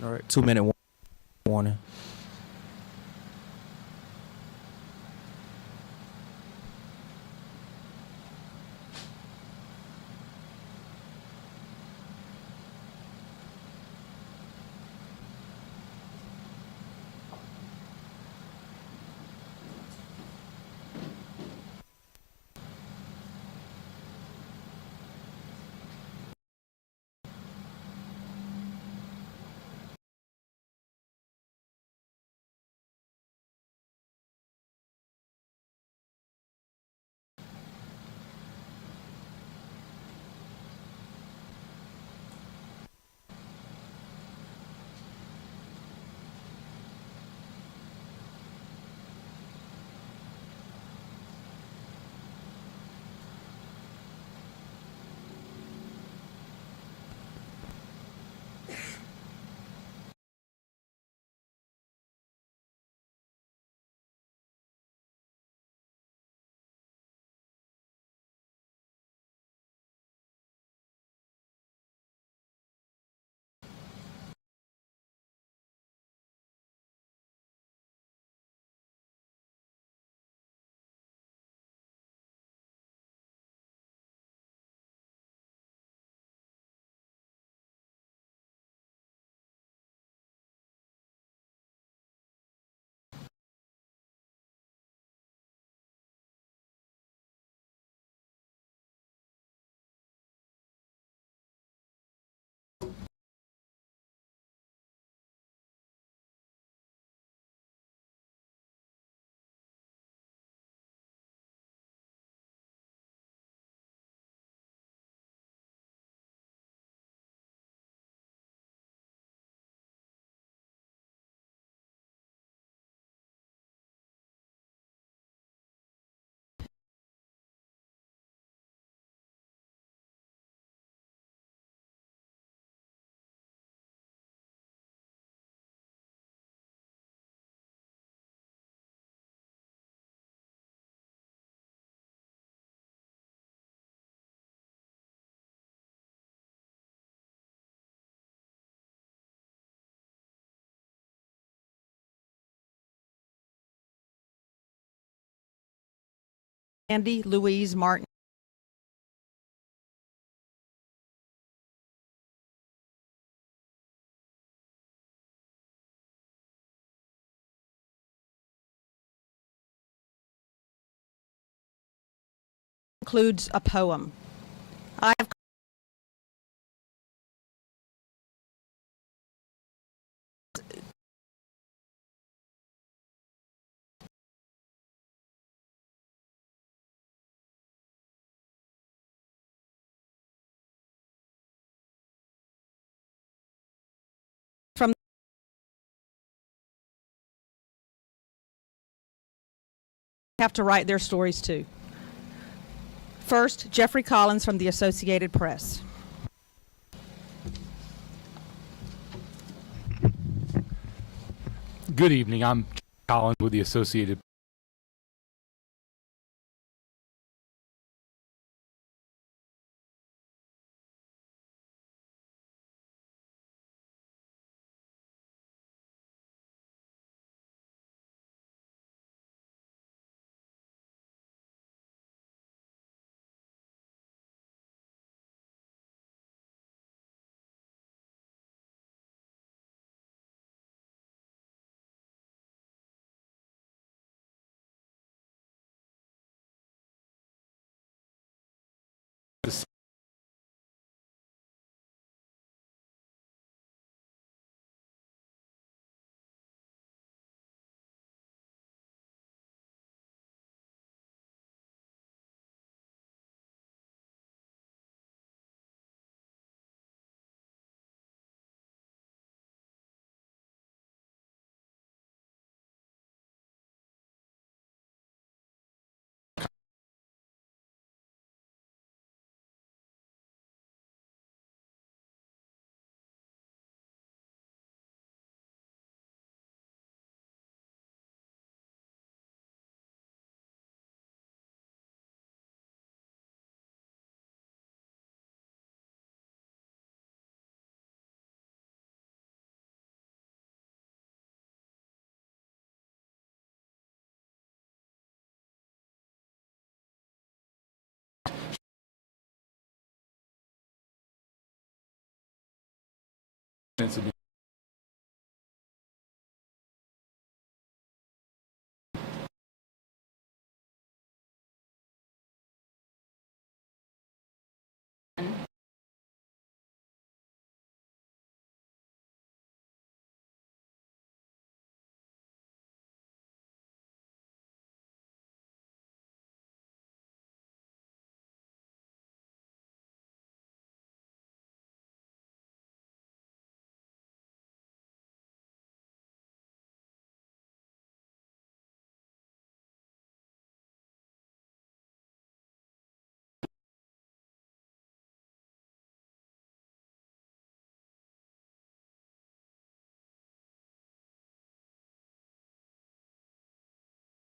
All right, 2 minute warning. Andy Louise Martin. Includes a poem. I have from have to write their stories too. First, Jeffrey Collins from the Associated Press. Good evening. I'm Collins with the Associated.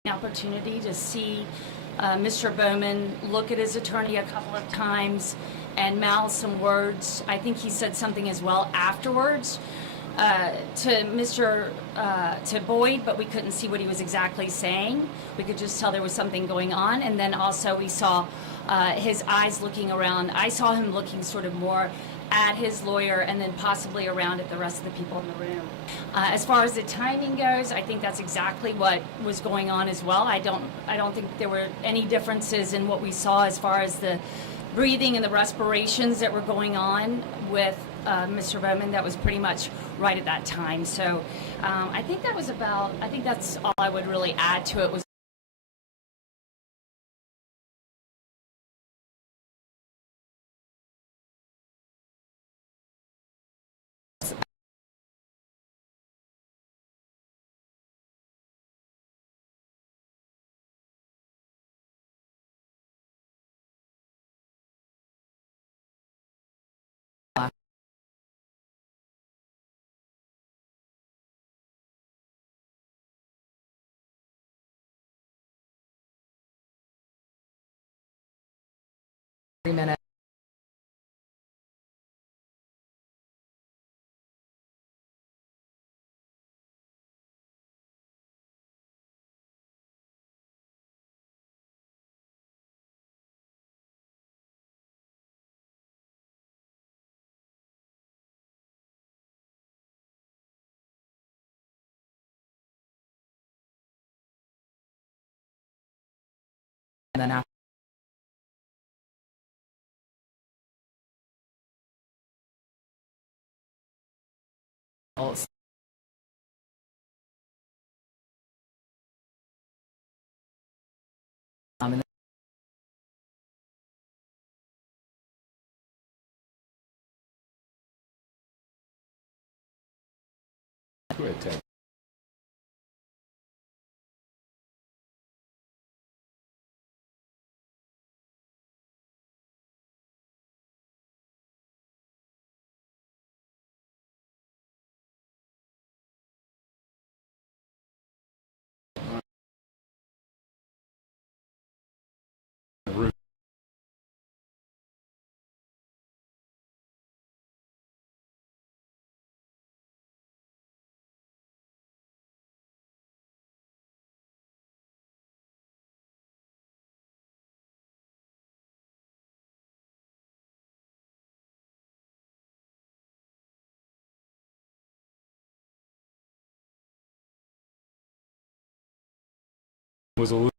Opportunity to see Mr. Bowman look at his attorney a couple of times and mouth some words. I think he said something as well afterwards to Boyd, but we couldn't see what he was exactly saying. We could just tell there was something going on, and then also we saw his eyes looking around. I saw him looking sort of more at his lawyer and then possibly around at the rest of the people in the room. As far as the timing goes, I think that's exactly what was going on as well. I don't think there were any differences in what we saw as far as the breathing and the respirations that were going on with Mr. Bowman. That was pretty much right at that time. So I think that's all I would really add to it. Was minute. And then after and was a little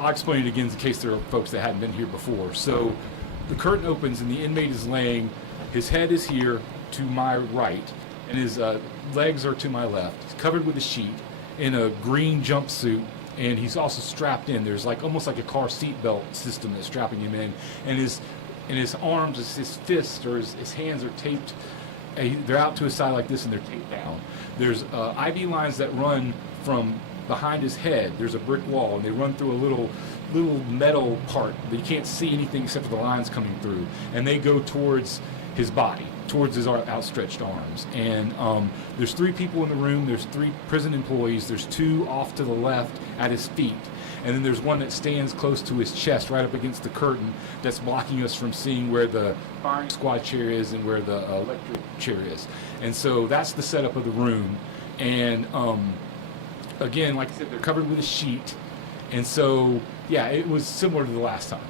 I'll explain it again in case there are folks that hadn't been here before. So the curtain opens and the inmate is laying, his head is here to my right, and his legs are to my left. He's covered with a sheet in a green jumpsuit, and he's also strapped in. There's like almost like a car seat belt system that's strapping him in, and his arms, his fists or his hands are taped. They're out to his side like this, and they're taped down. There's IV lines that run from behind his head. There's a brick wall, and they run through a little metal part that you can't see anything except for the lines coming through, and they go towards his body, towards his outstretched arms. And there's 3 people in the room. There's 3 prison employees. There's 2 off to the left at his feet, and then there's one that stands close to his chest right up against the curtain that's blocking us from seeing where the firing squad chair is and where the electric chair is. And so that's the setup of the room. And again, like I said, they're covered with a sheet, and so yeah, it was similar to the last time.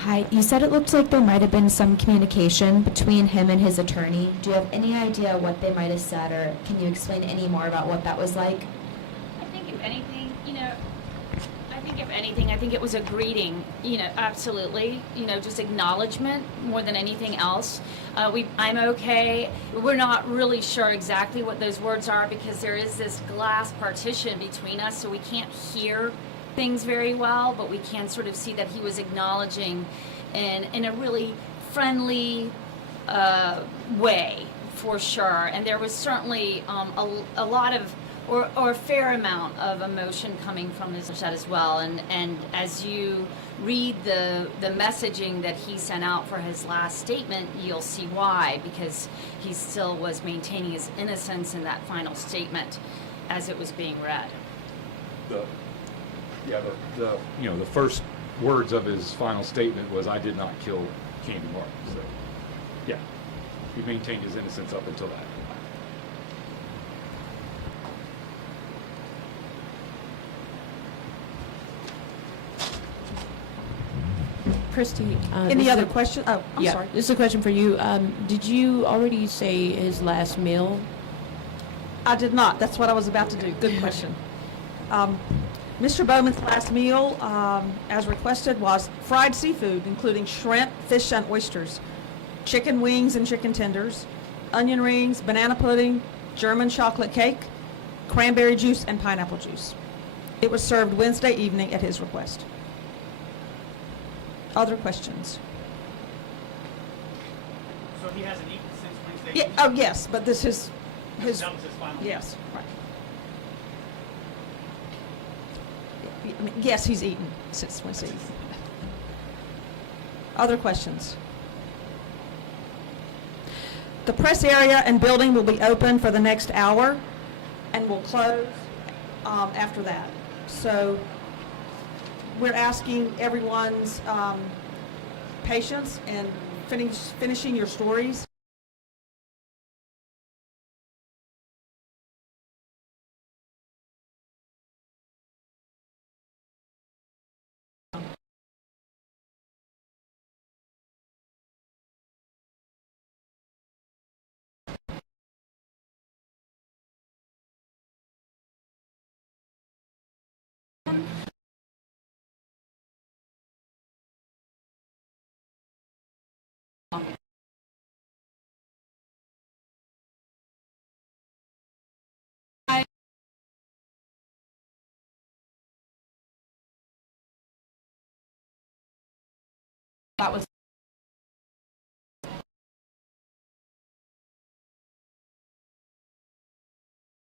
Hi, you said it looked like there might have been some communication between him and his attorney. Do you have any idea what they might have said, or can you explain any more about what that was like? I think if anything, I think it was a greeting, absolutely, just acknowledgement more than anything else. I'm okay. We're not really sure exactly what those words are because there is this glass partition between us, so we can't hear things very well, but we can sort of see that he was acknowledging in a really friendly way, for sure. And there was certainly a lot of or a fair amount of emotion coming from his chat as well. And as you read the messaging that he sent out for his last statement, you'll see why, because he still was maintaining his innocence in that final statement as it was being read. The first words of his final statement was, "I did not kill Candy Martin." So, yeah, he maintained his innocence up until that. Christy, Any other question? Oh, I'm yeah, sorry. this is a question for you. Did you already say his last meal? I did not. That's what I was about to do. Good question. Mr. Bowman's last meal, as requested, was fried seafood, including shrimp, fish, and oysters, chicken wings and chicken tenders, onion rings, banana pudding, German chocolate cake, cranberry juice, and pineapple juice. It was served Wednesday evening at his request. Other questions? So he hasn't eaten since Wednesday? Yeah, oh, yes, but this is his, That was his final meal? yes, right. I mean, yes, he's eaten since Wednesday. Other questions? The press area and building will be open for the next hour and will close after that. So we're asking everyone's patience and finishing your stories. That was